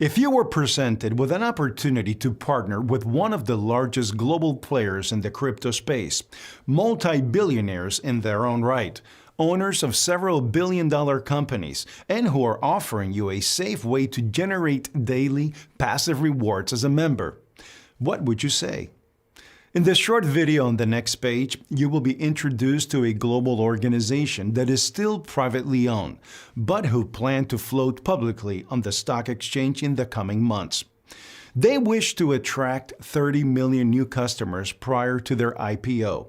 If you were presented with an opportunity to partner with one of the largest global players in the crypto space, multi-billionaires in their own right, owners of several billion-dollar companies, and who are offering you a safe way to generate daily passive rewards as a member, what would you say? In this short video on the next page, you will be introduced to a global organization that is still privately owned, but who plan to float publicly on the stock exchange in the coming months. They wish to attract 30 million new customers prior to their IPO.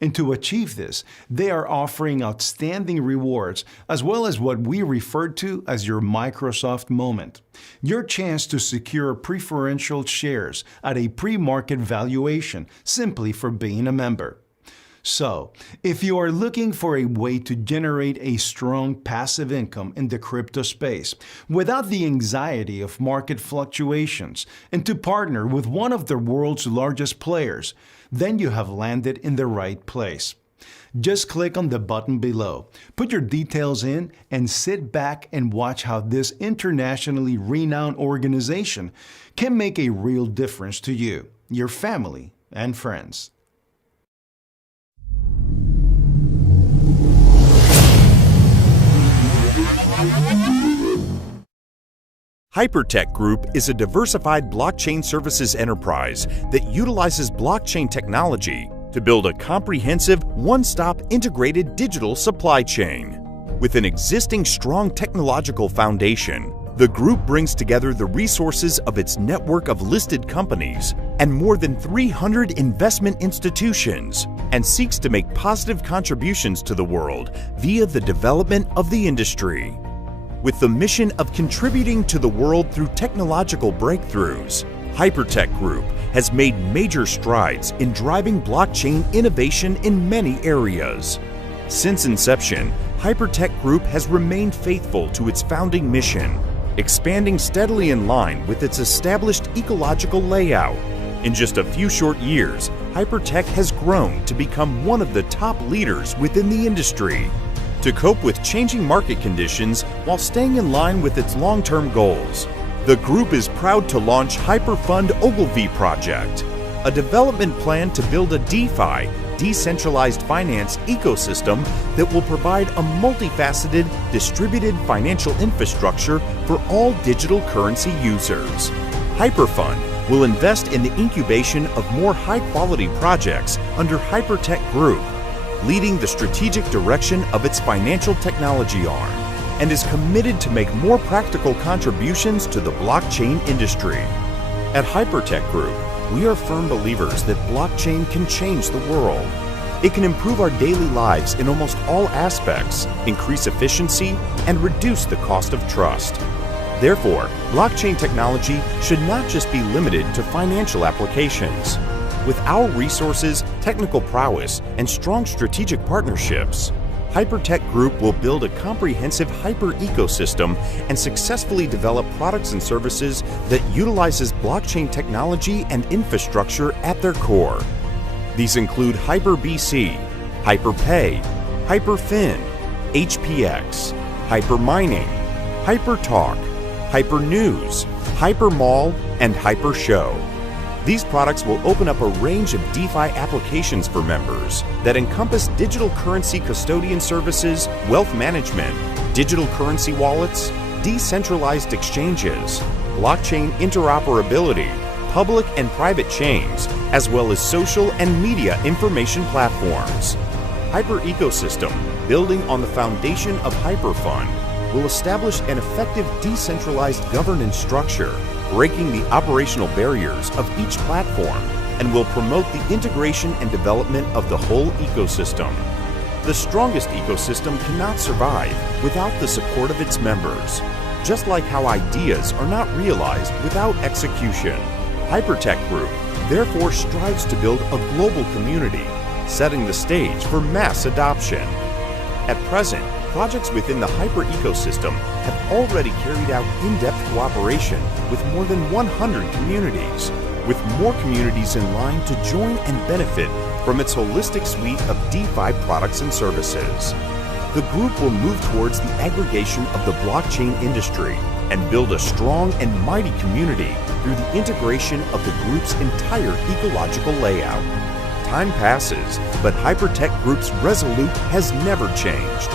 And to achieve this, they are offering outstanding rewards as well as what we refer to as your Microsoft moment, your chance to secure preferential shares at a pre-market valuation simply for being a member. So, if you are looking for a way to generate a strong passive income in the crypto space without the anxiety of market fluctuations and to partner with one of the world's largest players, then you have landed in the right place. Just click on the button below, put your details in, and sit back and watch how this internationally renowned organization can make a real difference to you, your family, and friends. HyperTech Group is a diversified blockchain services enterprise that utilizes blockchain technology to build a comprehensive, one-stop integrated digital supply chain. With an existing strong technological foundation, the group brings together the resources of its network of listed companies and more than 300 investment institutions and seeks to make positive contributions to the world via the development of the industry. With the mission of contributing to the world through technological breakthroughs, HyperTech Group has made major strides in driving blockchain innovation in many areas. Since inception, HyperTech Group has remained faithful to its founding mission, expanding steadily in line with its established ecological layout. In just a few short years, HyperTech has grown to become one of the top leaders within the industry. To cope with changing market conditions while staying in line with its long-term goals, the group is proud to launch HyperFund Ogilvy Project, a development plan to build a DeFi, decentralized finance ecosystem that will provide a multifaceted, distributed financial infrastructure for all digital currency users. HyperFund will invest in the incubation of more high-quality projects under HyperTech Group, leading the strategic direction of its financial technology arm, and is committed to make more practical contributions to the blockchain industry. At HyperTech Group, we are firm believers that blockchain can change the world. It can improve our daily lives in almost all aspects, increase efficiency, and reduce the cost of trust. Therefore, blockchain technology should not just be limited to financial applications. With our resources, technical prowess, and strong strategic partnerships, HyperTech Group will build a comprehensive hyper ecosystem and successfully develop products and services that utilizes blockchain technology and infrastructure at their core. These include HyperBC, HyperPay, HyperFin, HPX, HyperMining, HyperTalk, HyperNews, HyperMall, and HyperShow. These products will open up a range of DeFi applications for members that encompass digital currency custodian services, wealth management, digital currency wallets, decentralized exchanges, blockchain interoperability, public and private chains, as well as social and media information platforms. Hyper Ecosystem, building on the foundation of HyperFund, will establish an effective decentralized governance structure, breaking the operational barriers of each platform, and will promote the integration and development of the whole ecosystem. The strongest ecosystem cannot survive without the support of its members, just like how ideas are not realized without execution. HyperTech Group therefore strives to build a global community, setting the stage for mass adoption. At present, projects within the Hyper ecosystem have already carried out in-depth cooperation with more than 100 communities, with more communities in line to join and benefit from its holistic suite of DeFi products and services. The group will move towards the aggregation of the blockchain industry, and build a strong and mighty community through the integration of the group's entire ecological layout. Time passes, but HyperTech Group's resolute has never changed.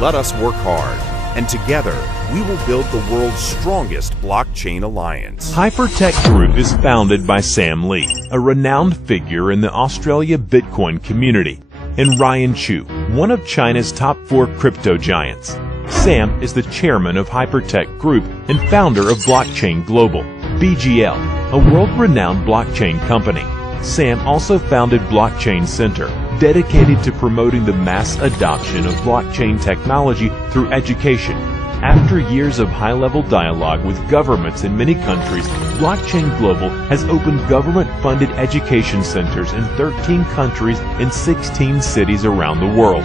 Let us work hard, and together we will build the world's strongest blockchain alliance. HyperTech Group is founded by Sam Lee, a renowned figure in the Australia Bitcoin community, and Ryan Chu, one of China's top 4 crypto giants. Sam is the chairman of HyperTech Group and founder of Blockchain Global, BGL, a world-renowned blockchain company. Sam also founded Blockchain Center, dedicated to promoting the mass adoption of blockchain technology through education. After years of high-level dialogue with governments in many countries, Blockchain Global has opened government-funded education centers in 13 countries and 16 cities around the world.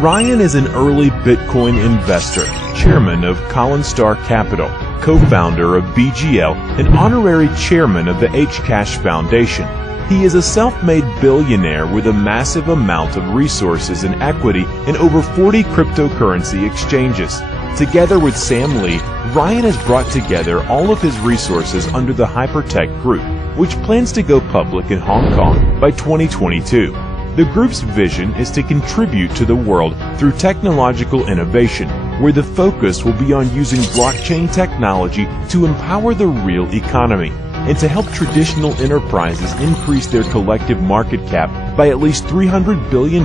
Ryan is an early Bitcoin investor, chairman of Collanstar Capital, co-founder of BGL, and honorary chairman of the Hcash Foundation. He is a self-made billionaire with a massive amount of resources and equity in over 40 cryptocurrency exchanges. Together with Sam Lee, Ryan has brought together all of his resources under the HyperTech Group, which plans to go public in Hong Kong by 2022. The group's vision is to contribute to the world through technological innovation, where the focus will be on using blockchain technology to empower the real economy and to help traditional enterprises increase their collective market cap by at least $300 billion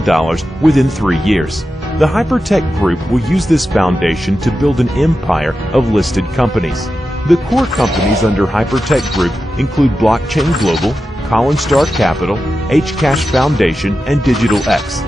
within 3 years. The HyperTech Group will use this foundation to build an empire of listed companies. The core companies under HyperTech Group include Blockchain Global, Collanstar Capital, Hcash Foundation, and DigitalX.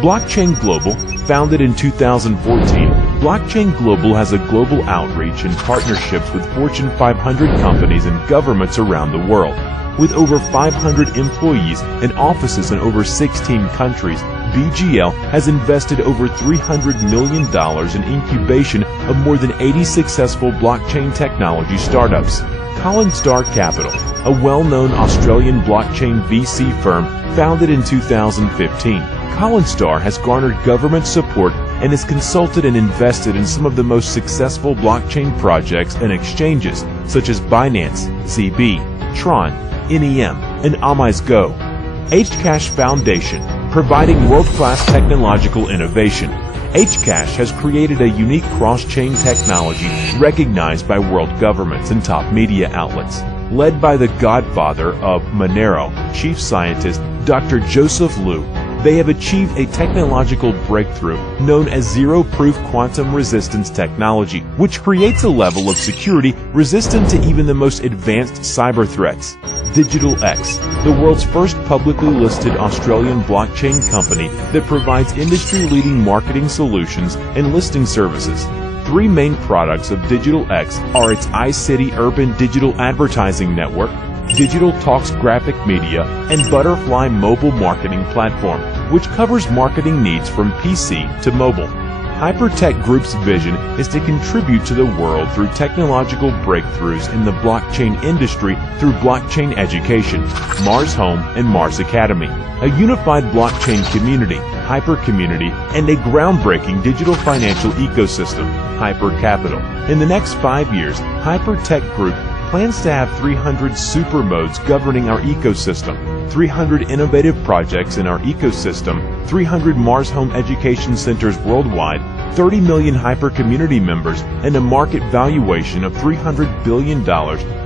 Blockchain Global, founded in 2014, Blockchain Global has a global outreach and partnerships with Fortune 500 companies and governments around the world. With over 500 employees and offices in over 16 countries, BGL has invested over $300 million in incubation of more than 80 successful blockchain technology startups. Collanstar Capital, a well-known Australian blockchain VC firm founded in 2015. Collanstar has garnered government support and has consulted and invested in some of the most successful blockchain projects and exchanges, such as Binance, ZB, Tron, NEM, and AmiseGo. Hcash Foundation, providing world-class technological innovation. Hcash has created a unique cross-chain technology recognized by world governments and top media outlets. Led by the godfather of Monero, chief scientist Dr. Joseph Liu, they have achieved a technological breakthrough known as zero-proof quantum resistance technology, which creates a level of security resistant to even the most advanced cyber threats. DigitalX, the world's first publicly listed Australian blockchain company that provides industry-leading marketing solutions and listing services. 3 main products of DigitalX are its iCity Urban Digital Advertising Network, Digital Talks Graphic Media, and Butterfly Mobile Marketing Platform, which covers marketing needs from PC to mobile. HyperTech Group's vision is to contribute to the world through technological breakthroughs in the blockchain industry through blockchain education, Mars Home and Mars Academy, a unified blockchain community, Hyper Community, and a groundbreaking digital financial ecosystem, Hyper Capital. In the next 5 years, HyperTech Group plans to have 300 super modes governing our ecosystem, 300 innovative projects in our ecosystem, 300 Mars Home education centers worldwide, 30 million Hyper Community members, and a market valuation of $300 billion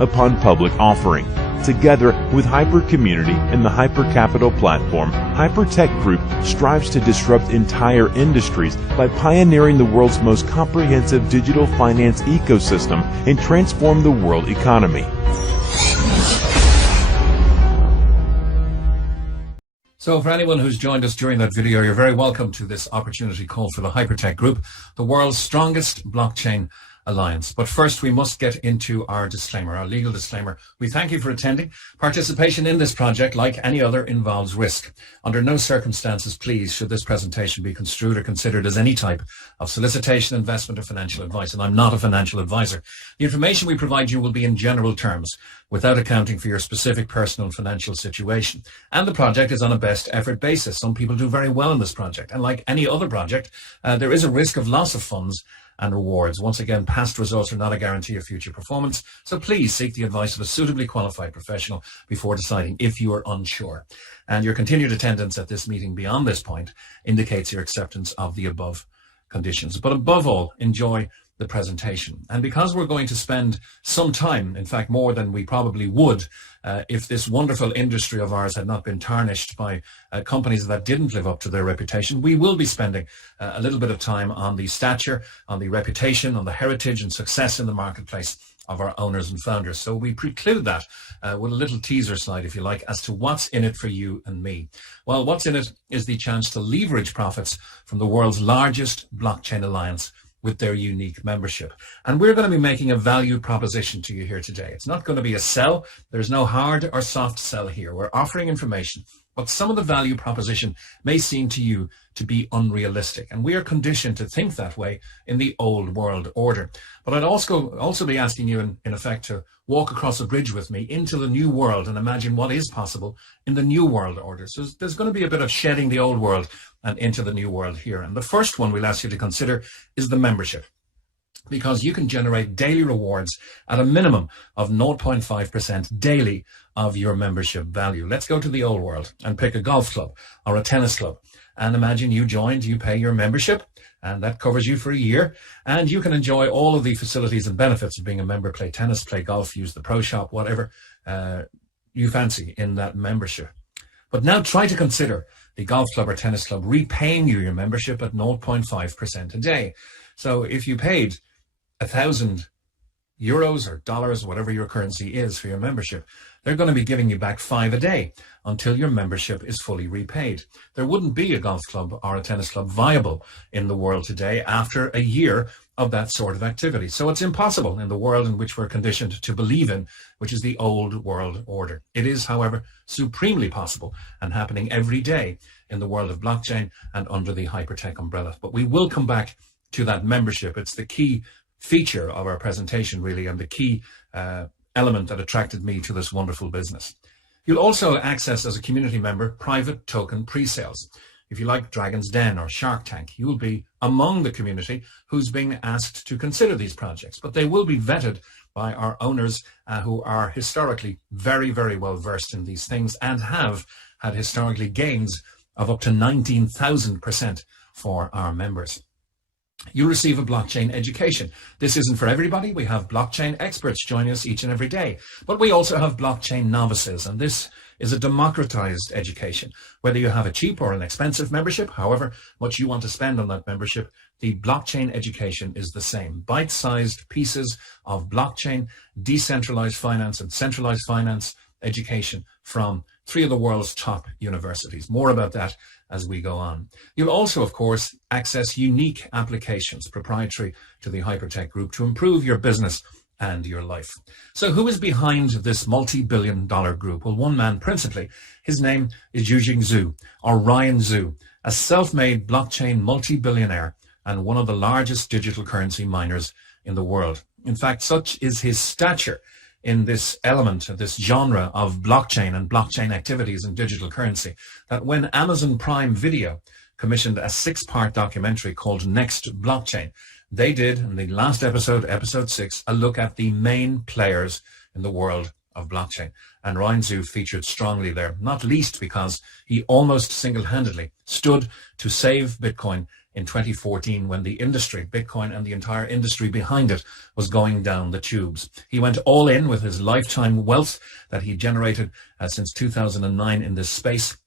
upon public offering. Together with Hyper Community and the Hyper Capital platform, HyperTech Group strives to disrupt entire industries by pioneering the world's most comprehensive digital finance ecosystem and transform the world economy. So for anyone who's joined us during that video, you're very welcome to this opportunity call for the HyperTech Group, the world's strongest blockchain alliance. But first, we must get into our disclaimer, our legal disclaimer. We thank you for attending. Participation in this project, like any other, involves risk. Under no circumstances, please, should this presentation be construed or considered as any type of solicitation, investment, or financial advice. And I'm not a financial advisor. The information we provide you will be in general terms, without accounting for your specific personal and financial situation. And the project is on a best effort basis. Some people do very well in this project. And like any other project, there is a risk of loss of funds and rewards. Once again, past results are not a guarantee of future performance, so please seek the advice of a suitably qualified professional before deciding if you are unsure. And your continued attendance at this meeting beyond this point indicates your acceptance of the above conditions. But above all, enjoy the presentation. And because we're going to spend some time, in fact more than we probably would if this wonderful industry of ours had not been tarnished by companies that didn't live up to their reputation, we will be spending a little bit of time on the stature, on the reputation, on the heritage and success in the marketplace of our owners and founders. So we preclude that with a little teaser slide, if you like, as to what's in it for you and me. Well, what's in it is the chance to leverage profits from the world's largest blockchain alliance with their unique membership. And we're going to be making a value proposition to you here today. It's not going to be a sell. There's no hard or soft sell here. We're offering information, but some of the value proposition may seem to you to be unrealistic. And we are conditioned to think that way in the old world order. But I'd also be asking you, in effect, to walk across a bridge with me into the new world and imagine what is possible in the new world order. So there's going to be a bit of shedding the old world and into the new world here. And the first one we'll ask you to consider is the membership, because you can generate daily rewards at a minimum of 0.5% daily of your membership value. Let's go to the old world and pick a golf club or a tennis club. And imagine you pay your membership, and that covers you for a year, and you can enjoy all of the facilities and benefits of being a member, play tennis, play golf, use the pro shop, whatever you fancy in that membership. But now try to consider the golf club or tennis club repaying you your membership at 0.5% a day. So if you paid 1,000 euros or dollars, whatever your currency is for your membership, they're going to be giving you back 5 a day until your membership is fully repaid. There wouldn't be a golf club or a tennis club viable in the world today after a year of that sort of activity. So it's impossible in the world in which we're conditioned to believe in, which is the old world order. It is, however, supremely possible and happening every day in the world of blockchain and under the hypertech umbrella. But we will come back to that membership. It's the key feature of our presentation, really, and the key element that attracted me to this wonderful business. You'll also access, as a community member, private token pre-sales. If you like Dragon's Den or Shark Tank, you will be among the community who's being asked to consider these projects, but they will be vetted by our owners who are historically very, very well versed in these things and have had historically gains of up to 19,000% for our members. You receive a blockchain education. This isn't for everybody. We have blockchain experts joining us each and every day, but we also have blockchain novices, and this is a democratized education. Whether you have a cheap or an expensive membership, however much you want to spend on that membership, the blockchain education is the same. Bite-sized pieces of blockchain, decentralized finance and centralized finance education from 3 of the world's top universities. More about that as we go on. You'll also, of course, access unique applications proprietary to the HyperTech Group to improve your business and your life. So who is behind this multi-billion-dollar group? Well, one man principally. His name is Yujing Zhu, or Ryan Zhu, a self-made blockchain multi-billionaire and one of the largest digital currency miners in the world. In fact, such is his stature in this element, this genre of blockchain and blockchain activities and digital currency, that when Amazon Prime Video commissioned a 6-part documentary called Next Blockchain, they did, in the last episode, episode 6, a look at the main players in the world of blockchain. And Ryan Zhu featured strongly there, not least because he almost single-handedly stood to save Bitcoin in 2014 when the industry, Bitcoin and the entire industry behind it, was going down the tubes. He went all in with his lifetime wealth that he generated since 2009 in this space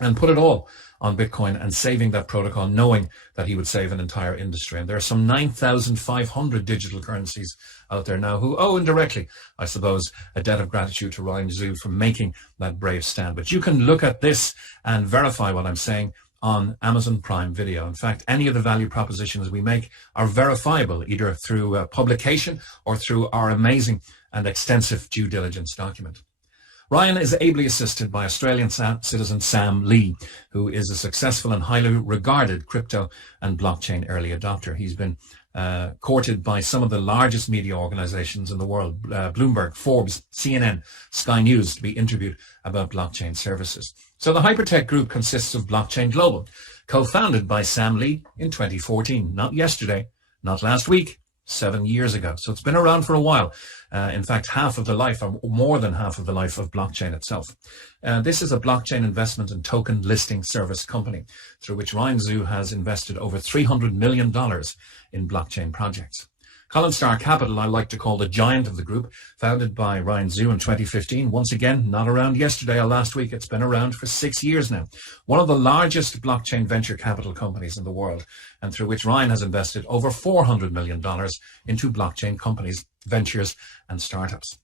and put it all on Bitcoin and saving that protocol, knowing that he would save an entire industry. And there are some 9,500 digital currencies out there now who owe indirectly, I suppose, a debt of gratitude to Ryan Zhu for making that brave stand. But you can look at this and verify what I'm saying on Amazon Prime Video. In fact, any of the value propositions we make are verifiable either through publication or through our amazing and extensive due diligence document. Ryan is ably assisted by Australian citizen Sam Lee, who is a successful and highly regarded crypto and blockchain early adopter. He's been courted by some of the largest media organizations in the world, Bloomberg, Forbes, CNN, Sky News, to be interviewed about blockchain services. So the HyperTech Group consists of Blockchain Global, co-founded by Sam Lee in 2014, not yesterday, Not last week, 7 years ago. So it's been around for a while. In fact, half of the life, or more than half of the life of blockchain itself. This is a blockchain investment and token listing service company through which Ryan Zhu has invested over $300 million in blockchain projects. Collinstar Capital, I like to call the giant of the group, founded by Ryan Zhu in 2015. Once again, not around yesterday or last week. It's been around for 6 years now. One of the largest blockchain venture capital companies in the world, and through which Ryan has invested over $400 million into blockchain companies, ventures, and startups.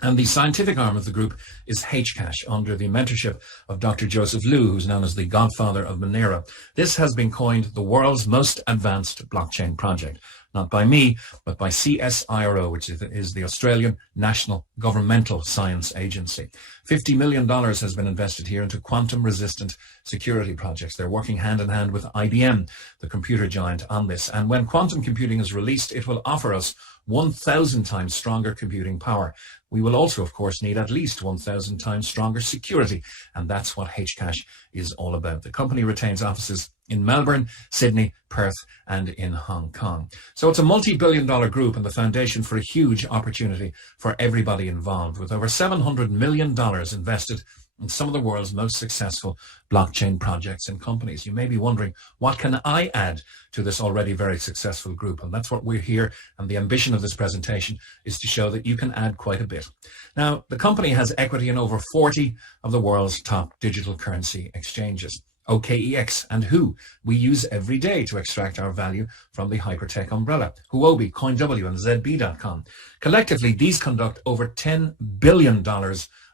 And the scientific arm of the group is Hcash, under the mentorship of Dr. Joseph Liu, who's known as the godfather of Monero. This has been coined the world's most advanced blockchain project. Not by me, but by CSIRO, which is the Australian National Governmental Science Agency. $50 million has been invested here into quantum-resistant security projects. They're working hand in hand with IBM, the computer giant, on this. And when quantum computing is released, it will offer us 1,000 times stronger computing power. We will also, of course, need at least 1,000 times stronger security. And that's what Hcash is all about. The company retains offices in Melbourne, Sydney, Perth, and in Hong Kong. So it's a multi-billion-dollar group and the foundation for a huge opportunity for everybody involved, with over $700 million invested in some of the world's most successful blockchain projects and companies. You may be wondering, what can I add to this already very successful group? And that's what we're here. And the ambition of this presentation is to show that you can add quite a bit. Now, the company has equity in over 40 of the world's top digital currency exchanges. OKEX and Who we use every day to extract our value from the hypertech umbrella. Huobi, CoinW, and ZB.com. Collectively, these conduct over $10 billion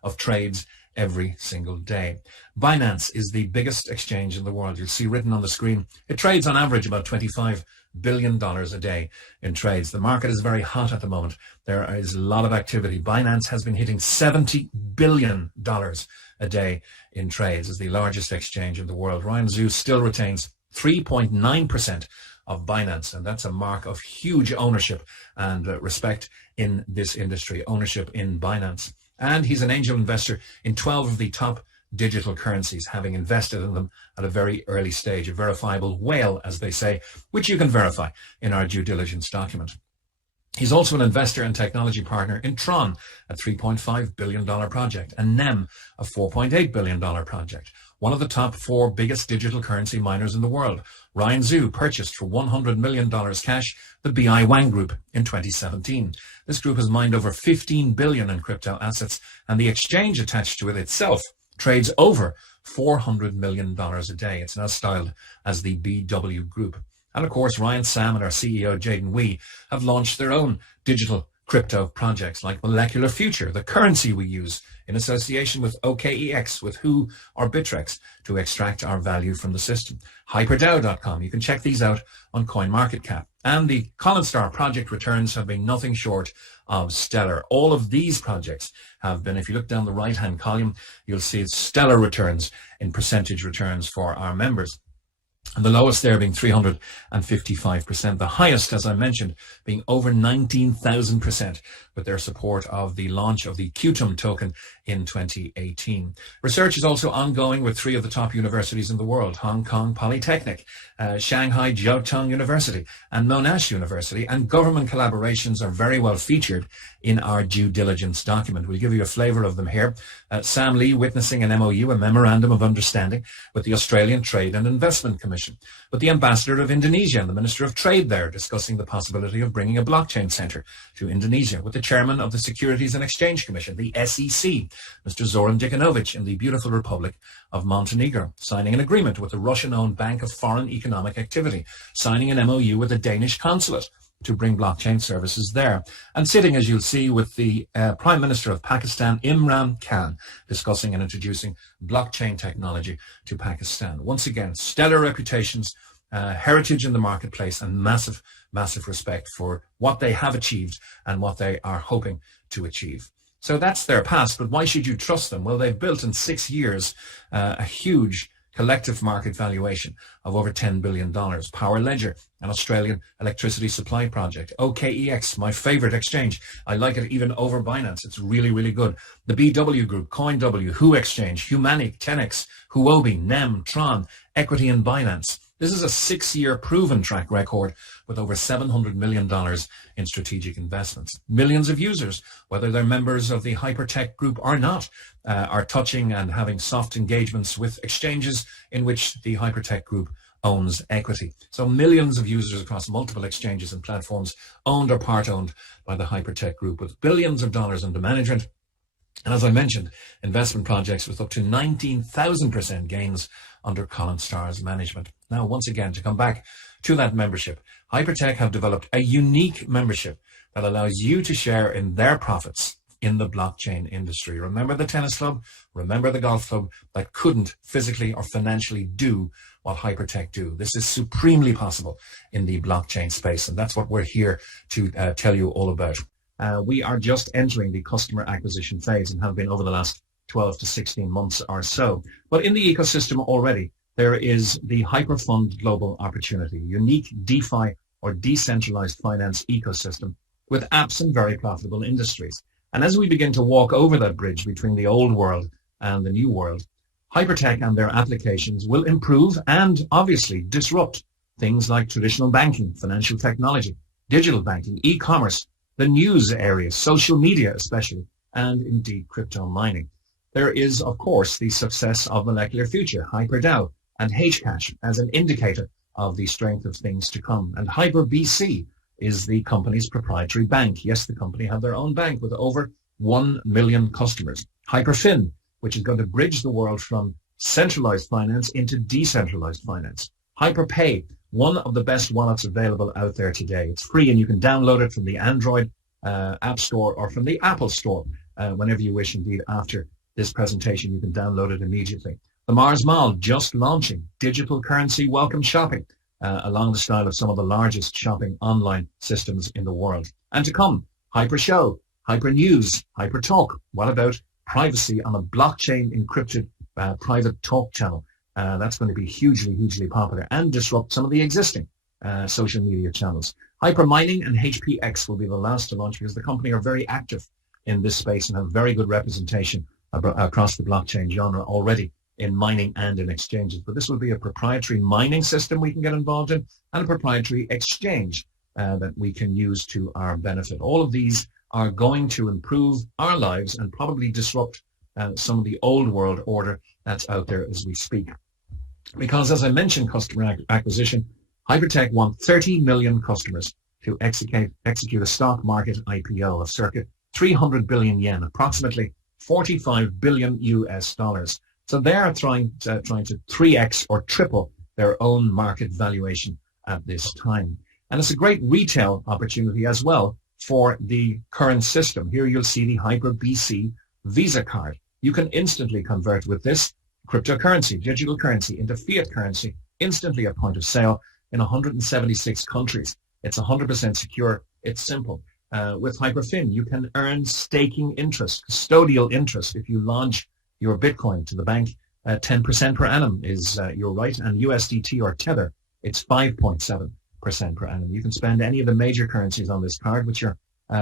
of trades every single day. Binance is the biggest exchange in the world. You'll see written on the screen, it trades on average about $25 billion a day in trades. The market is very hot at the moment. There is a lot of activity. Binance has been hitting $70 billion a day in trades as the largest exchange in the world. Ryan Zhu still retains 3.9% of Binance, and that's a mark of huge ownership and respect in this industry, ownership in Binance. And he's an angel investor in 12 of the top digital currencies, having invested in them at a very early stage, a verifiable whale, as they say, which you can verify in our due diligence document. He's also an investor and technology partner in Tron, a $3.5 billion project, and NEM, a $4.8 billion project, one of the top 4 biggest digital currency miners in the world. Ryan Zhu purchased for $100 million cash the BI Wang Group in 2017. This group has mined over 15 billion in crypto assets, and the exchange attached to it itself trades over $400 million a day. It's now styled as the BW Group. And of course, Ryan Sam and our CEO, Jaden Wee, have launched their own digital crypto projects like Molecular Future, the currency we use in association with OKEX, with Who or Bittrex, to extract our value from the system. HyperDAO.com, you can check these out on CoinMarketCap. And the Collinstar project returns have been nothing short of stellar. All of these projects have been, if you look down the right-hand column, you'll see stellar returns in percentage returns for our members. And the lowest there being 355%. The highest, as I mentioned, being over 19,000% with their support of the launch of the Qtum token in 2018. Research is also ongoing with 3 of the top universities in the world, Hong Kong Polytechnic, Shanghai Jiaotong University, and Monash University, and government collaborations are very well featured in our due diligence document. We'll give you a flavour of them here. Sam Lee witnessing an MOU, a Memorandum of Understanding, with the Australian Trade and Investment Commission, with the Ambassador of Indonesia and the Minister of Trade there discussing the possibility of bringing a blockchain centre to Indonesia, with the Chairman of the Securities and Exchange Commission, the SEC, Mr. Zoran Dikanovic, in the beautiful Republic of Montenegro, signing an agreement with the Russian-owned Bank of Foreign Economic Activity, signing an MOU with the Danish Consulate to bring blockchain services there, and sitting, as you'll see, with the Prime Minister of Pakistan, Imran Khan, discussing and introducing blockchain technology to Pakistan. Once again, stellar reputations, heritage in the marketplace, and massive, massive respect for what they have achieved and what they are hoping to achieve. So that's their past, but why should you trust them? Well, they've built in 6 years a huge collective market valuation of over $10 billion. Power Ledger, an Australian electricity supply project. OKEX, my favorite exchange. I like it even over Binance. It's really, really good. The BW Group, CoinW, Who Exchange, Humanic, Tenex, Huobi, NEM, Tron, Equity in Binance. This is a 6-year proven track record with over $700 million in strategic investments. Millions of users, whether they're members of the HyperTech group or not, are touching and having soft engagements with exchanges in which the HyperTech group owns equity. So millions of users across multiple exchanges and platforms owned or part owned by the HyperTech group, with billions of dollars under management. And as I mentioned, investment projects with up to 19,000% gains under Colin Starr's management. Now, once again, to come back to that membership, HyperTech have developed a unique membership that allows you to share in their profits in the blockchain industry. Remember the tennis club? Remember the golf club that couldn't physically or financially do what HyperTech do? This is supremely possible in the blockchain space, and that's what we're here to tell you all about. We are just entering the customer acquisition phase and have been over the last 12 to 16 months or so. But in the ecosystem already, there is the HyperFund global opportunity, unique DeFi or decentralized finance ecosystem with apps in very profitable industries. And as we begin to walk over that bridge between the old world and the new world, HyperTech and their applications will improve and obviously disrupt things like traditional banking, financial technology, digital banking, e-commerce, the news area, social media especially, and indeed crypto mining. There is, of course, the success of Molecular Future, HyperDAO, and Hcash as an indicator of the strength of things to come. And HyperBC is the company's proprietary bank. Yes, the company have their own bank with over 1 million customers. HyperFund, which is going to bridge the world from centralized finance into decentralized finance. HyperPay, one of the best wallets available out there today. It's free and you can download it from the Android App Store or from the Apple Store whenever you wish. Indeed, after this presentation, you can download it immediately. The Mars Mall just launching digital currency welcome shopping along the style of some of the largest shopping online systems in the world. And to come, Hyper Show, Hyper News, Hyper Talk. What about privacy on a blockchain encrypted private talk channel? That's going to be hugely, hugely popular and disrupt some of the existing social media channels. Hyper Mining and HPX will be the last to launch because the company are very active in this space and have very good representation across the blockchain genre already in mining and in exchanges. But this will be a proprietary mining system we can get involved in and a proprietary exchange that we can use to our benefit. All of these are going to improve our lives and probably disrupt some of the old world order that's out there as we speak. Because as I mentioned, customer acquisition, HyperTech want 30 million customers to execute a stock market IPO of circa 300 billion yen, approximately 45 billion US dollars. So they are trying to 3x or triple their own market valuation at this time. And it's a great retail opportunity as well for the current system. Here you'll see the HyperBC Visa card. You can instantly convert with this cryptocurrency, digital currency, into fiat currency instantly at point of sale in 176 countries. It's 100% secure. It's simple. With HyperFund, you can earn staking interest, custodial interest. If you launch your Bitcoin to the bank, 10% per annum is your right. And USDT or Tether, it's 5.7% per annum. You can spend any of the major currencies on this card with your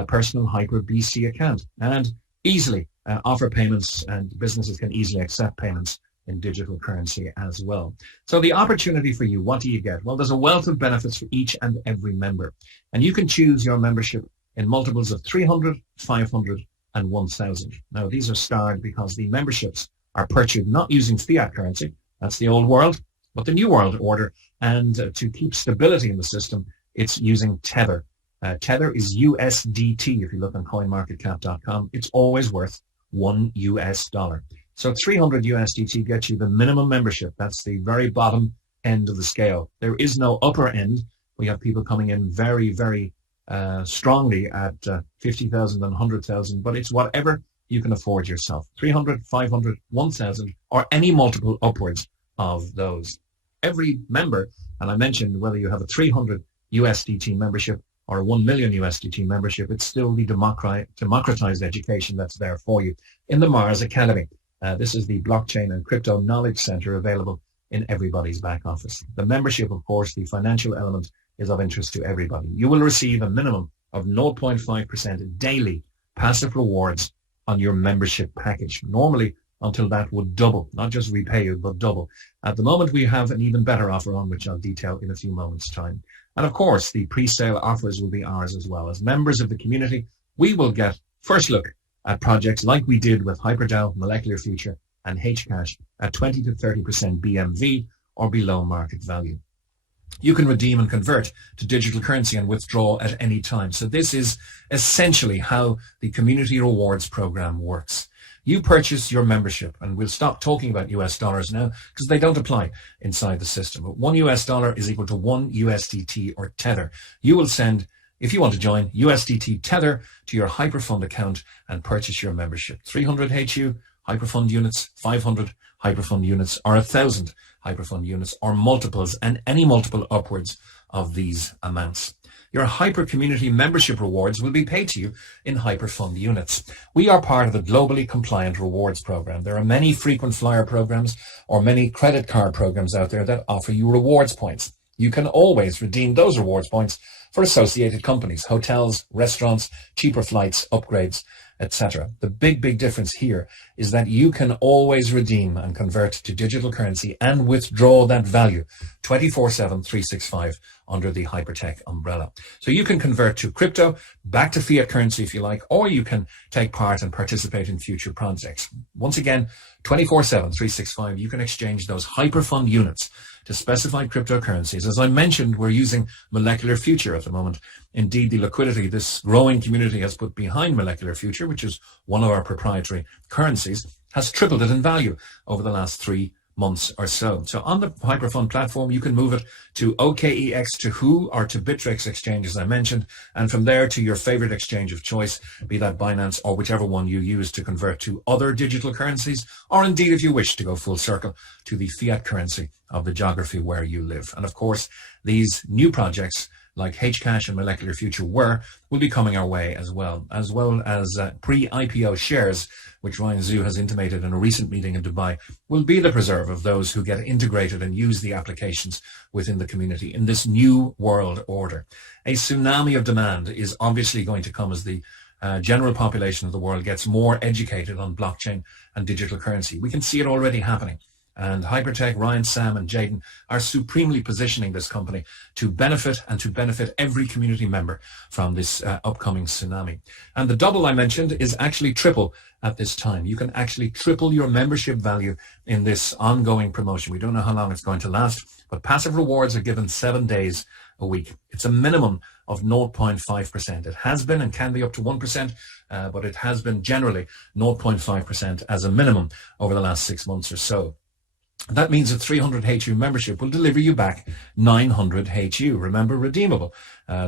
personal HyperBC account and easily offer payments, and businesses can easily accept payments in digital currency as well. So the opportunity for you, what do you get? Well, there's a wealth of benefits for each and every member. And you can choose your membership in multiples of 300, 500, and 1,000. Now, these are starred because the memberships are purchased not using fiat currency, that's the old world, but the new world order. And to keep stability in the system, it's using Tether. Tether is USDT. If you look on coinmarketcap.com, it's always worth $1 US. So 300 USDT gets you the minimum membership. That's the very bottom end of the scale. There is no upper end. We have people coming in very, very strongly at 50,000 and 100,000, but it's whatever you can afford yourself. 300, 500, 1,000, or any multiple upwards of those. Every member, and I mentioned whether you have a 300 USDT membership or a 1 million USDT membership, it's still the democratized education that's there for you in the Mars Academy. This is the blockchain and crypto knowledge center available in everybody's back office. The membership, of course, the financial element is of interest to everybody. You will receive a minimum of 0.5% daily passive rewards on your membership package. Normally, until that would double, not just repay you, but double. At the moment, we have an even better offer on, which I'll detail in a few moments' time. And of course, the pre-sale offers will be ours as well. As members of the community, we will get first look at projects like we did with HyperDAO, Molecular Future, and Hcash at 20 to 30% BMV or below market value. You can redeem and convert to digital currency and withdraw at any time. So this is essentially how the Community Rewards Program works. You purchase your membership, and we'll stop talking about US dollars now because they don't apply inside the system. But $1 US is equal to 1 USDT or Tether. You will send, if you want to join, USDT Tether to your HyperFund account and purchase your membership. 300 HU HyperFund units, 500 HyperFund units, or 1,000 HyperFund units, or multiples, and any multiple upwards of these amounts. Your Hyper Community membership rewards will be paid to you in HyperFund units. We are part of a globally compliant rewards program. There are many frequent flyer programs or many credit card programs out there that offer you rewards points. You can always redeem those rewards points for associated companies, hotels, restaurants, cheaper flights, upgrades, etc. The big difference here is that you can always redeem and convert to digital currency and withdraw that value 24/7, 365 under the Hypertech umbrella. So you can convert to crypto, back to fiat currency if you like, or you can take part and participate in future projects. Once again, 24/7, 365, you can exchange those HyperFund units to specified cryptocurrencies. As I mentioned, we're using Molecular Future at the moment. Indeed, the liquidity this growing community has put behind Molecular Future, which is one of our proprietary currencies, has tripled it in value over the last 3 months or so. So on the HyperFund platform, you can move it to OKEX, to Who, or to Bittrex exchange, as I mentioned, and from there to your favorite exchange of choice, be that Binance or whichever one you use to convert to other digital currencies, or indeed, if you wish to go full circle, to the fiat currency of the geography where you live. And of course, these new projects like Hcash and Molecular Future will be coming our way as well as pre-IPO shares, which Ryan Zhu has intimated in a recent meeting in Dubai, will be the preserve of those who get integrated and use the applications within the community in this new world order. A tsunami of demand is obviously going to come as the general population of the world gets more educated on blockchain and digital currency. We can see it already happening. And Hypertech, Ryan, Sam, and Jaden are supremely positioning this company to benefit every community member from this upcoming tsunami. And the double I mentioned is actually triple at this time. You can actually triple your membership value in this ongoing promotion. We don't know how long it's going to last, but passive rewards are given 7 days a week. It's a minimum of 0.5%. It has been and can be up to 1%, but it has been generally 0.5% as a minimum over the last 6 months or so. That means a 300 HU membership will deliver you back 900 HU. Remember, redeemable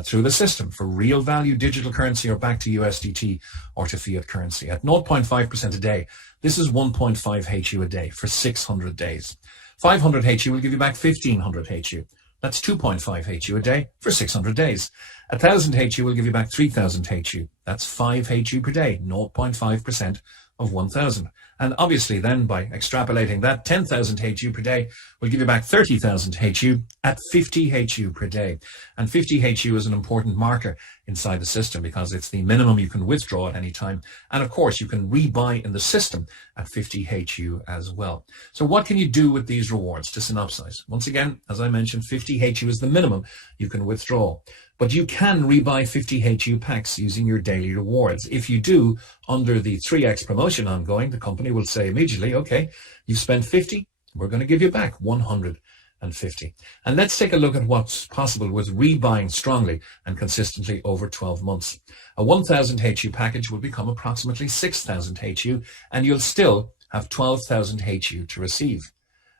through the system for real value digital currency or back to USDT or to fiat currency. At 0.5% a day, this is 1.5 HU a day for 600 days. 500 HU will give you back 1,500 HU. That's 2.5 HU a day for 600 days. 1,000 HU will give you back 3,000 HU. That's 5 HU per day, 0.5% of 1,000. And obviously then by extrapolating that, 10,000 HU per day will give you back 30,000 HU at 50 HU per day. And 50 HU is an important marker inside the system because it's the minimum you can withdraw at any time. And of course, you can rebuy in the system at 50 HU as well. So what can you do with these rewards? To synopsize, once again, as I mentioned, 50 HU is the minimum you can withdraw. But you can rebuy 50 HU packs using your daily rewards. If you do, under the 3x promotion ongoing, the company will say immediately, okay, you've spent 50, we're going to give you back 150. And let's take a look at what's possible with rebuying strongly and consistently over 12 months. A 1,000 HU package will become approximately 6,000 HU, and you'll still have 12,000 HU to receive.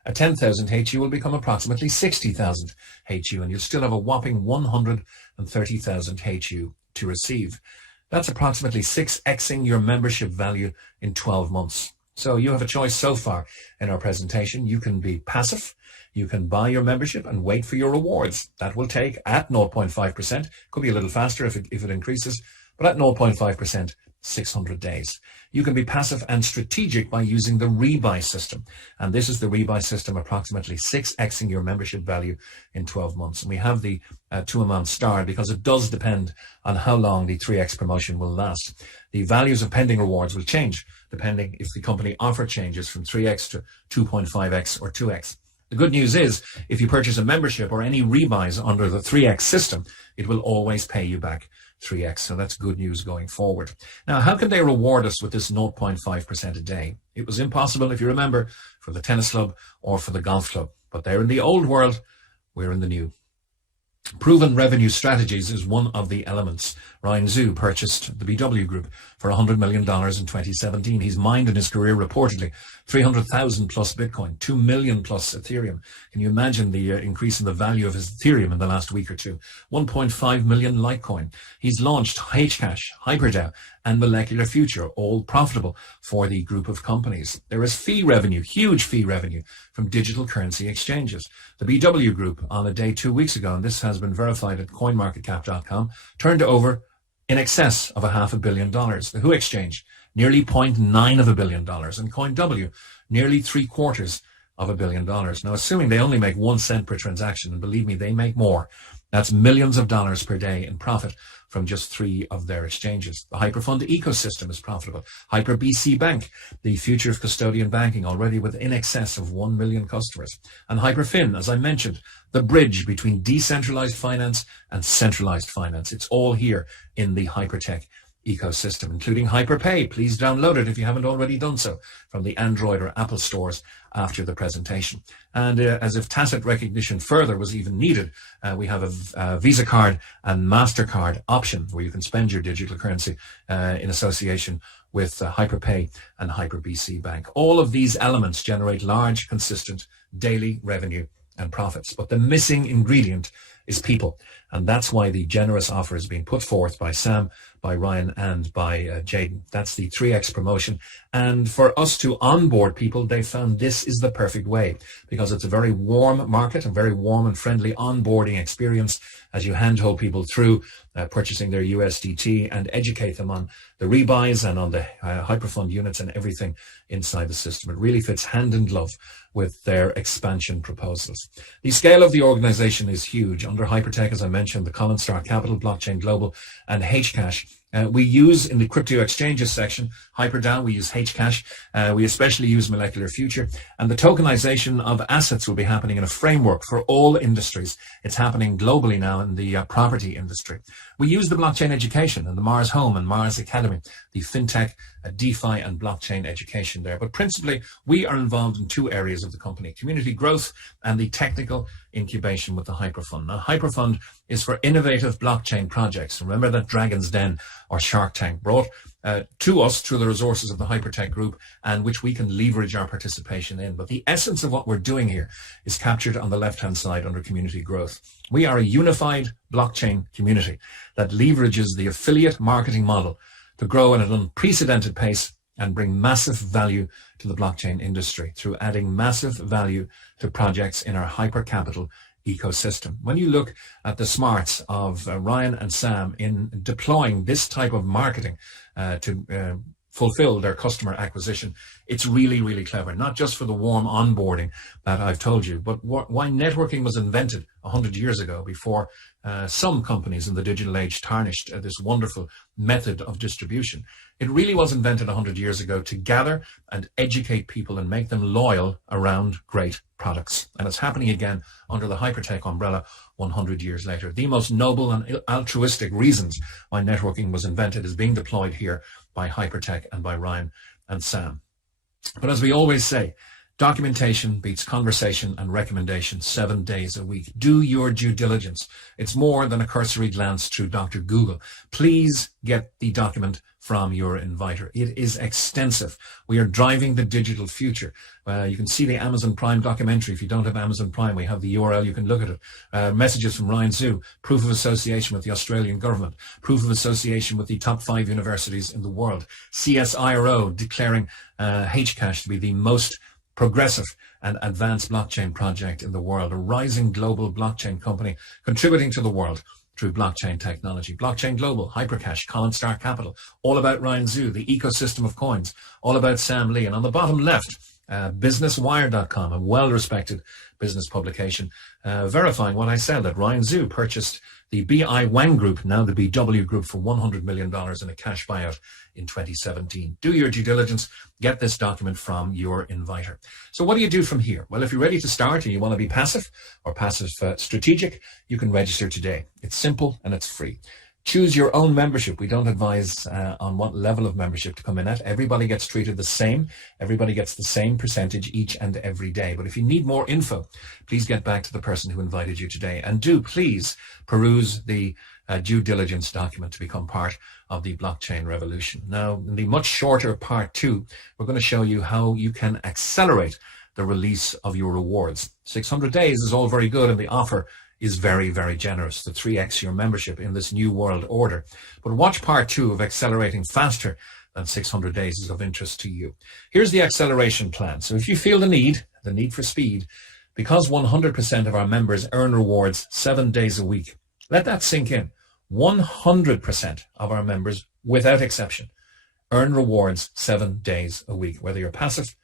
A 10,000 HU will become approximately 60,000 HU, and you'll still have a whopping 130,000 HU to receive. That's approximately 6xing your membership value in 12 months. So you have a choice so far in our presentation. You can be passive. You can buy your membership and wait for your rewards. That will take at 0.5%. Could be a little faster if it increases, but at 0.5%, 600 days. You can be passive and strategic by using the rebuy system. And this is the rebuy system, approximately 6xing your membership value in 12 months. And we have the 2 amount starred because it does depend on how long the 3x promotion will last. The values of pending rewards will change depending if the company offer changes from 3x to 2.5x or 2x. The good news is, if you purchase a membership or any rebuys under the 3x system, it will always pay you back 3x. So that's good news going forward. Now, how can they reward us with this 0.5% a day? It was impossible, if you remember, for the tennis club or for the golf club. But they're in the old world, we're in the new. Proven revenue strategies is one of the elements. Ryan Zhu purchased the BW Group for $100 million in 2017. He's mined in his career reportedly 300,000 plus Bitcoin, 2 million plus Ethereum. Can you imagine the increase in the value of his Ethereum in the last week or two? 1.5 million Litecoin. He's launched Hcash, HyperDAO, and Molecular Future, all profitable for the group of companies. There is fee revenue, huge fee revenue from digital currency exchanges. The BW Group, on a day 2 weeks ago, and this has been verified at coinmarketcap.com, turned over in excess of $500 million. The Who Exchange, nearly $0.9 billion, and CoinW, nearly $750 million. Now, assuming they only make 1 cent per transaction, and believe me, they make more, that's millions of dollars per day in profit from just 3 of their exchanges. The HyperFund ecosystem is profitable. HyperBC Bank, the future of custodian banking, already with in excess of 1 million customers. And HyperFin, as I mentioned, the bridge between decentralized finance and centralized finance. It's all here in the Hypertech ecosystem, including HyperPay. Please download it if you haven't already done so from the Android or Apple stores after the presentation. And as if tacit recognition further was even needed, we have a Visa card and MasterCard option where you can spend your digital currency in association with HyperPay and HyperBC Bank. All of these elements generate large, consistent daily revenue and profits. But the missing ingredient is people. And that's why the generous offer is being put forth by Sam, by Ryan, and by Jaden. That's the 3x promotion. And for us to onboard people, they found this is the perfect way, because it's a very warm market, a very warm and friendly onboarding experience as you handhold people through purchasing their USDT and educate them on the rebuys and on the HyperFund units and everything inside the system. It really fits hand in glove with their expansion proposals. The scale of the organization is huge. Under Hypertech, as I mentioned, the Collins Star Capital, Blockchain Global, and Hcash. We use in the crypto exchanges section, HyperDAO, we use Hcash, we especially use Molecular Future, and the tokenization of assets will be happening in a framework for all industries. It's happening globally now in the property industry. We use the blockchain education and the Mars Home and Mars Academy, the fintech, DeFi and blockchain education there. But principally, we are involved in 2 areas of the company, community growth and the technical incubation with the HyperFund. Now, HyperFund is for innovative blockchain projects. Remember that Dragon's Den or Shark Tank brought to us through the resources of the Hypertech Group, and which we can leverage our participation in. But the essence of what we're doing here is captured on the left-hand side under community growth. We are a unified blockchain community that leverages the affiliate marketing model to grow at an unprecedented pace and bring massive value to the blockchain industry through adding massive value to projects in our hypercapital ecosystem. When you look at the smarts of Ryan and Sam in deploying this type of marketing to fulfill their customer acquisition, it's really, really clever. Not just for the warm onboarding that I've told you, but why networking was invented 100 years ago before some companies in the digital age tarnished this wonderful method of distribution. It really was invented 100 years ago to gather and educate people and make them loyal around great products. And it's happening again under the Hypertech umbrella 100 years later. The most noble and altruistic reasons why networking was invented is being deployed here by Hypertech and by Ryan and Sam. But as we always say, documentation beats conversation and recommendation 7 days a week. Do your due diligence. It's more than a cursory glance through Dr. Google. Please get the document from your inviter. It is extensive. We are driving the digital future. You can see the Amazon Prime documentary. If you don't have Amazon Prime, we have the URL. You can look at it. Messages from Ryan Zhu, proof of association with the Australian government, proof of association with the top 5 universities in the world, CSIRO declaring Hcash to be the most progressive and advanced blockchain project in the world, a rising global blockchain company contributing to the world through blockchain technology. Blockchain Global, Hypercash, Commonstar Capital, all about Ryan Zhu, the ecosystem of coins, all about Sam Lee. And on the bottom left, businesswire.com, a well-respected business publication, verifying what I said, that Ryan Zhu purchased the BI Wang Group, now the BW Group, for $100 million in a cash buyout in 2017. Do your due diligence. Get this document from your inviter. So what do you do from here? Well, if you're ready to start and you want to be passive or passive strategic, you can register today. It's simple and it's free. Choose your own membership. We don't advise on what level of membership to come in at. Everybody gets treated the same. Everybody gets the same percentage each and every day. But if you need more info, please get back to the person who invited you today. And do please peruse the due diligence document to become part of the blockchain revolution. Now, in the much shorter part 2, we're going to show you how you can accelerate the release of your rewards. 600 days is all very good, and the offer is very, very generous, the 3x your membership in this new world order. But watch part 2 of accelerating faster than 600 days is of interest to you. Here's the acceleration plan. So if you feel the need for speed, because 100% of our members earn rewards 7 days a week, let that sink in. 100% of our members, without exception, earn rewards 7 days a week, whether you're passive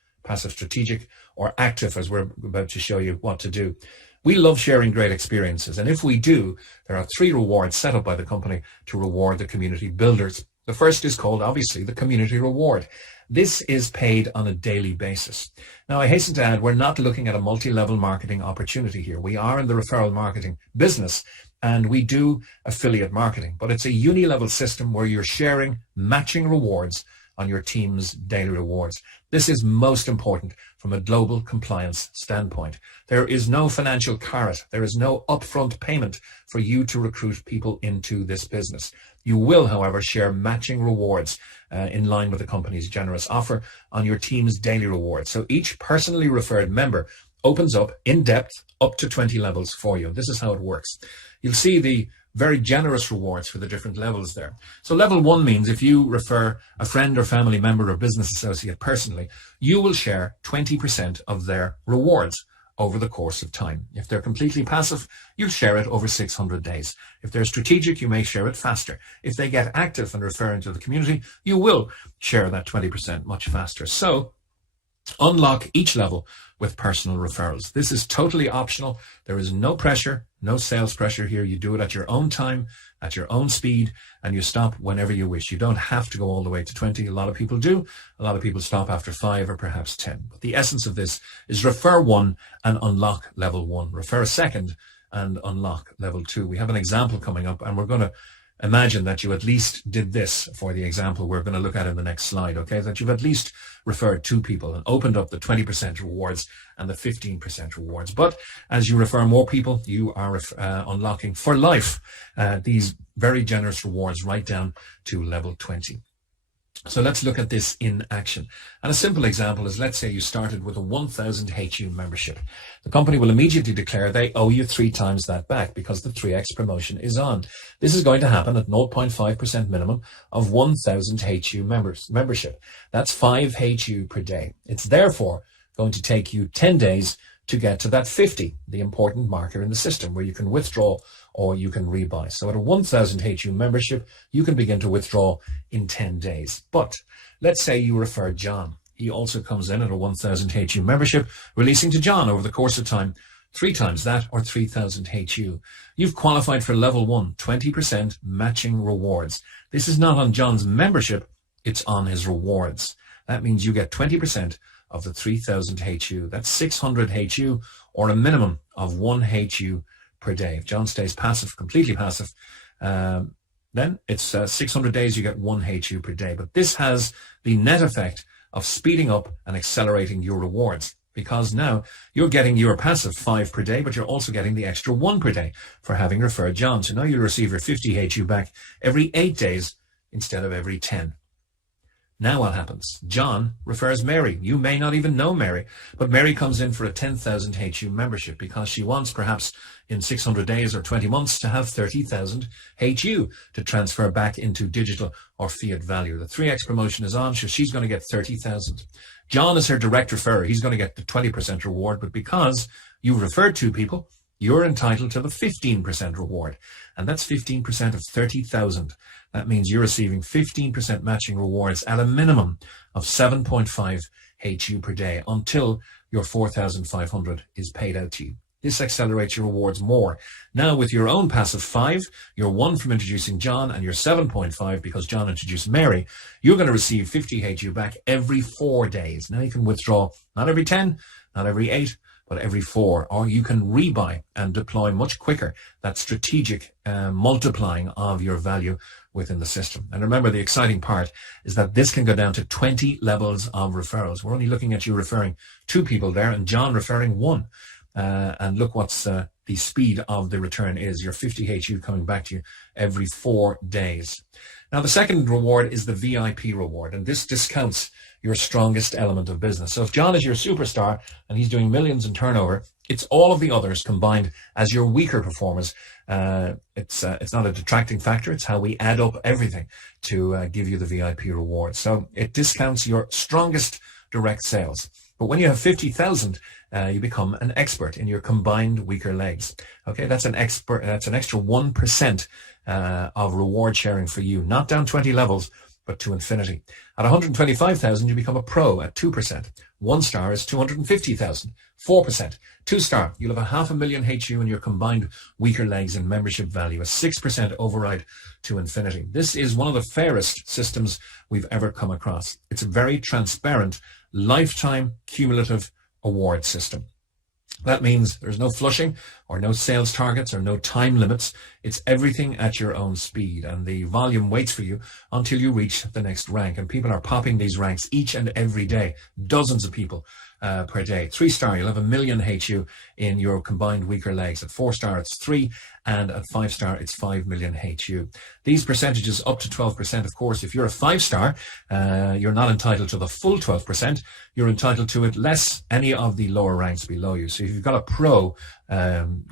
strategic, or active, as we're about to show you what to do. We love sharing great experiences, and if we do, there are 3 rewards set up by the company to reward the community builders. The first is called, obviously, the community reward. This is paid on a daily basis. Now, I hasten to add, we're not looking at a multi-level marketing opportunity here. We are in the referral marketing business, and we do affiliate marketing, but it's a uni-level system where you're sharing matching rewards on your team's daily rewards. This is most important from a global compliance standpoint. There is no financial carrot. There is no upfront payment for you to recruit people into this business. You will, however, share matching rewards in line with the company's generous offer on your team's daily rewards. So each personally referred member opens up in depth up to 20 levels for you. This is how it works. You'll see the very generous rewards for the different levels there. So level 1 means if you refer a friend or family member or business associate personally, you will share 20% of their rewards over the course of time. If they're completely passive, you'll share it over 600 days. If they're strategic, you may share it faster. If they get active and refer into the community, you will share that 20% much faster. So unlock each level with personal referrals. This is totally optional. There is no pressure, no sales pressure here. You do it at your own time, at your own speed, and you stop whenever you wish. You don't have to go all the way to 20. A lot of people do. A lot of people stop after 5 or perhaps 10. But the essence of this is refer 1 and unlock level 1. Refer a second and unlock level 2. We have an example coming up, and we're going to imagine that you at least did this for the example we're going to look at in the next slide, okay? That you've at least referred 2 people and opened up the 20% rewards and the 15% rewards. But as you refer more people, you are unlocking for life these very generous rewards right down to level 20. So let's look at this in action. And a simple example is, let's say you started with a 1,000 HU membership. The company will immediately declare they owe you 3 times that back because the 3x promotion is on. This is going to happen at 0.5% minimum of 1,000 HU membership. That's 5 HU per day. It's therefore going to take you 10 days to get to that 50, the important marker in the system where you can withdraw or you can rebuy. So at a 1,000 HU membership, you can begin to withdraw in 10 days. But let's say you refer John. He also comes in at a 1,000 HU membership, releasing to John over the course of time 3 times that, or 3,000 HU. You've qualified for level 1, 20% matching rewards. This is not on John's membership, it's on his rewards. That means you get 20% of the 3,000 HU. That's 600 HU, or a minimum of 1 HU per day. If John stays passive, completely passive, then it's 600 days, you get 1 HU per day. But this has the net effect of speeding up and accelerating your rewards, because now you're getting your passive 5 per day, but you're also getting the extra 1 per day for having referred John. So now you'll receive your 50 HU back every 8 days instead of every 10. Now what happens? John refers Mary. You may not even know Mary, but Mary comes in for a 10,000 HU membership because she wants, perhaps in 600 days or 20 months, to have 30,000 HU to transfer back into digital or fiat value. The 3x promotion is on, so she's going to get 30,000. John is her direct referrer. He's going to get the 20% reward, but because you referred 2 people, you're entitled to the 15% reward. And that's 15% of 30,000. That means you're receiving 15% matching rewards at a minimum of 7.5 HU per day until your 4,500 is paid out to you. This accelerates your rewards more. Now with your own passive 5, your 1 from introducing John, and your 7.5 because John introduced Mary, you're going to receive 50 HU back every 4 days. Now you can withdraw not every 10, not every 8, but every 4, or you can rebuy and deploy much quicker that strategic multiplying of your value within the system. And remember, the exciting part is that this can go down to 20 levels of referrals. We're only looking at you referring 2 people there and John referring 1. And look what's the speed of the return is. Your 50 HU coming back to you every 4 days. Now, the second reward is the VIP reward, and this discounts your strongest element of business. So if John is your superstar and he's doing millions in turnover, it's all of the others combined as your weaker performers. It's not a detracting factor. It's how we add up everything to give you the VIP reward. So it discounts your strongest direct sales. But when you have 50,000, you become an expert in your combined weaker legs. Okay, that's an extra 1% of reward sharing for you, not down 20 levels, but to infinity. At 125,000, you become a pro at 2%. 1 star is 250,000, 4%. 2 star, you'll have a 500,000 HU in your combined weaker legs and membership value, a 6% override to infinity. This is one of the fairest systems we've ever come across. It's a very transparent, lifetime cumulative award system. That means there's no flushing or no sales targets or no time limits. It's everything at your own speed, and the volume waits for you until you reach the next rank. And people are popping these ranks each and every day, dozens of people per day. 3 star, you'll have 1 million HU in your combined weaker legs. At 4 star, it's 3, and at 5 star, it's 5 million HU. These percentages up to 12%, of course. If you're a 5 star, you're not entitled to the full 12%. You're entitled to it less any of the lower ranks below you. So if you've got a pro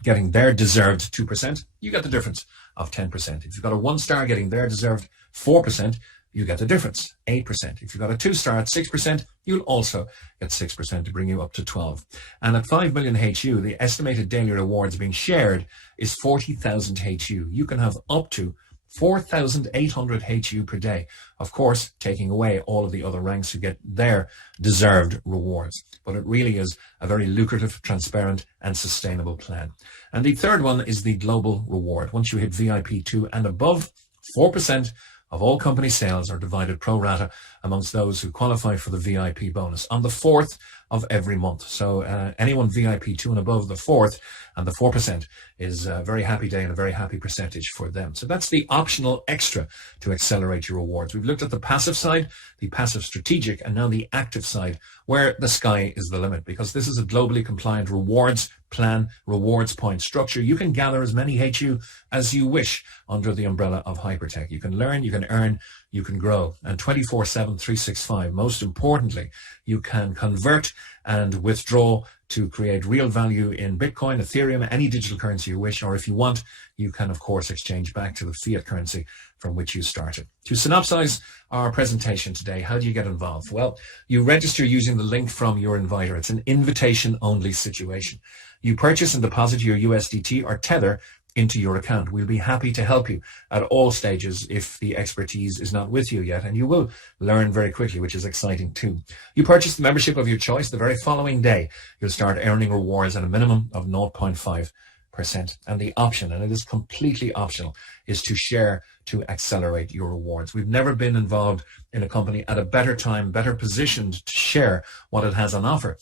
getting their deserved 2%, you get the difference of 10%. If you've got a 1 star getting their deserved 4%, you get the difference, 8%. If you've got a 2 star at 6%, you'll also get 6% to bring you up to 12. And at 5 million HU, the estimated daily rewards being shared is 40,000 HU. You can have up to 4,800 HU per day. Of course, taking away all of the other ranks who get their deserved rewards. But it really is a very lucrative, transparent, and sustainable plan. And the third one is the global reward. Once you hit VIP 2 and above, 4% of all company sales are divided pro rata amongst those who qualify for the VIP bonus on the 4th of every month. So anyone VIP 2 and above the 4th and the 4% is a very happy day and a very happy percentage for them. So that's the optional extra to accelerate your rewards. We've looked at the passive side, the passive strategic, and now the active side, where the sky is the limit, because this is a globally compliant rewards plan, rewards point structure. You can gather as many HU as you wish under the umbrella of Hypertech. You can learn, you can earn, you can grow, and 24/7, 365. Most importantly, you can convert and withdraw to create real value in Bitcoin, Ethereum, any digital currency you wish, or if you want, you can, of course, exchange back to the fiat currency from which you started. To synopsize our presentation today, how do you get involved? Well, you register using the link from your inviter. It's an invitation-only situation. You purchase and deposit your USDT or Tether into your account. We'll be happy to help you at all stages if the expertise is not with you yet, and you will learn very quickly, which is exciting too. You purchase the membership of your choice. The very following day, you'll start earning rewards at a minimum of 0.5%. And the option, and it is completely optional, is to share to accelerate your rewards. We've never been involved in a company at a better time, better positioned to share what it has on offer.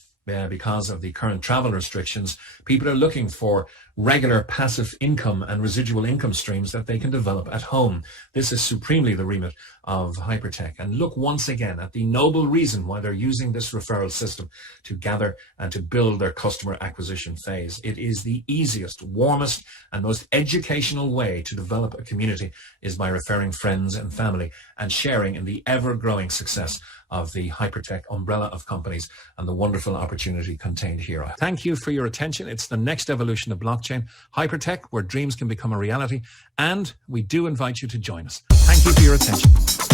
Because of the current travel restrictions, people are looking for regular passive income and residual income streams that they can develop at home. This is supremely the remit of Hypertech. And look once again at the noble reason why they're using this referral system to gather and to build their customer acquisition phase. It is the easiest, warmest, and most educational way to develop a community is by referring friends and family and sharing in the ever-growing success of the Hypertech umbrella of companies and the wonderful opportunity contained here. Thank you for your attention. It's the next evolution of blockchain, Hypertech, where dreams can become a reality, and we do invite you to join us. Thank you for your attention.